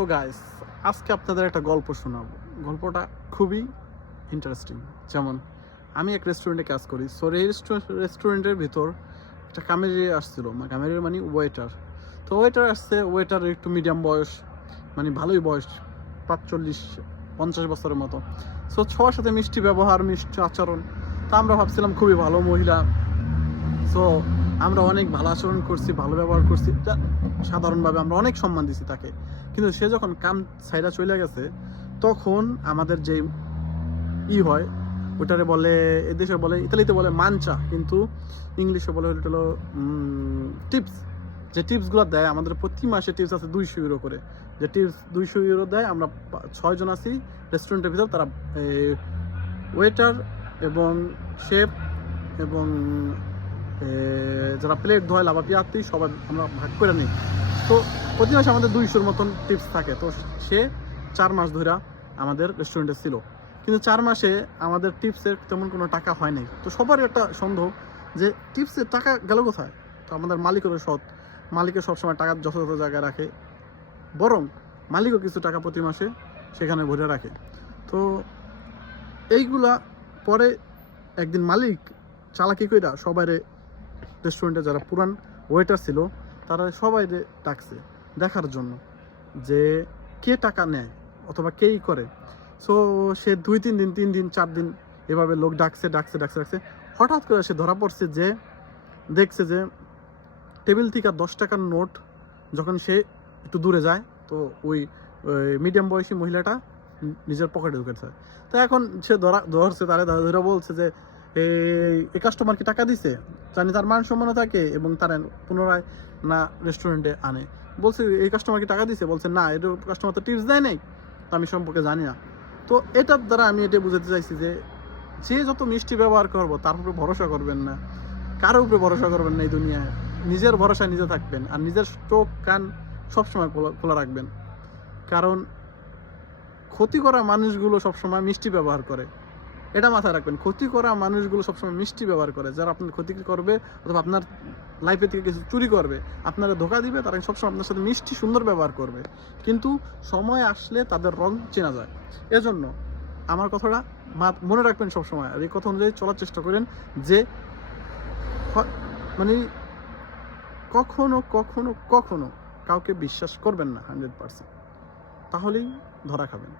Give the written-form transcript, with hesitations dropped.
তো গাইস, আজকে আপনাদের একটা গল্প শোনাবো। গল্পটা খুবই ইন্টারেস্টিং। যেমন আমি এক রেস্টুরেন্টে কাজ করি। সো এই রেস্টুরেন্টের ভিতর একটা কামেরি আসছিল, কামেরি মানে ওয়েটার। তো ওয়েটার আসছে, ওয়েটার একটু মিডিয়াম বয়স, মানে ভালোই বয়স, 45-50 বছরের মতো। সো সবার সাথে মিষ্টি ব্যবহার, মিষ্টি আচরণ। তা আমরা ভাবছিলাম খুবই ভালো মহিলা। সো আমরা অনেক ভালো আচরণ করছি, ভালো ব্যবহার করছি, সাধারণভাবে আমরা অনেক সম্মান দিছি তাকে। কিন্তু সে যখন কাম সাইডা চলে গেছে, তখন আমাদের যে হয় ওটারে বলে, এদেশে বলে, ইতালিতে বলে মানচা, কিন্তু ইংলিশে বলে হলো টিপস। যে টিপসগুলো দেয় আমাদের প্রতি মাসে, টিপস আছে 200 ইউরো করে। যে টিপস 200 ইউরো দেয়। আমরা 6 জন আছি রেস্টুরেন্টের ভিতর, তারা ওয়েটার এবং শেফ এবং যারা প্লেট ধোয়, লাভা পিয়াতি, সবাই আমরা ভাগ করে নিই। তো প্রতি মাসে আমাদের 200-র মতন টিপস থাকে। তো সে 4 মাস ধরে আমাদের রেস্টুরেন্টে ছিল, কিন্তু 4 মাসে আমাদের টিপসের তেমন কোনো টাকা হয় নাই। তো সবারই একটা সন্দেহ যে টিপসের টাকা গেল কোথায়। তো আমাদের মালিকেরও সৎ, মালিকের সবসময় টাকা যথাযথ জায়গায় রাখে, বরং মালিকও কিছু টাকা প্রতি মাসে সেখানে ভরে রাখে। তো এইগুলা পরে একদিন মালিক চালাকি কইরা সবাইরে, রেস্টুরেন্টে যারা পুরান ওয়েটার ছিল তারা সবাই ডাকছে দেখার জন্য যে কে টাকা নেয় অথবা কেই করে। সো সে 2-3 দিন, 3 দিন, 4 দিন এভাবে লোক ডাকছে। হঠাৎ করে সে ধরা পড়ছে যে, দেখছে যে টেবিল থেকে 10 টাকার নোট যখন সে একটু দূরে যায়, তো ওই মিডিয়াম বয়সী মহিলাটা নিজের পকেটে ঢুকেছে। তো এখন সে ধরছে, তারা ধরে বলছে যে এই কাস্টমারকে টাকা দিছে, জানি তার মান সম্মানও থাকে এবং তারা পুনরায় না রেস্টুরেন্টে আনে। বলছে এই কাস্টমারকে টাকা দিছে, বলছে না, এটা কাস্টমার তো টিপস দেয় নাই, তো আমি সম্পর্কে জানি না। তো এটার দ্বারা আমি এটা বুঝাতে চাইছি যে যে যত মিষ্টি ব্যবহার করবো তার উপরে ভরসা করবেন না, কারো উপরে ভরসা করবেন না এই দুনিয়ায়। নিজের ভরসায় নিজে থাকবেন, আর নিজের চোখ কান সবসময় খোলা রাখবেন। কারণ ক্ষতি করা মানুষগুলো সবসময় মিষ্টি ব্যবহার করে, এটা মাথায় রাখবেন। ক্ষতি করা মানুষগুলো সবসময় মিষ্টি ব্যবহার করে। যারা আপনার ক্ষতি করবে অথবা আপনার লাইফে থেকে কিছু চুরি করবে, আপনারা ধোকা দিবে, তারা সবসময় আপনার সাথে মিষ্টি সুন্দর ব্যবহার করবে, কিন্তু সময় আসলে তাদের রং চেনা যায়। এজন্য আমার কথাটা মনে রাখবেন সবসময়, আর এই কথা অনুযায়ী চলার চেষ্টা করেন যে মানে কখনো কখনো কখনো কাউকে বিশ্বাস করবেন না 100%, তাহলেই ধরা খাবেন।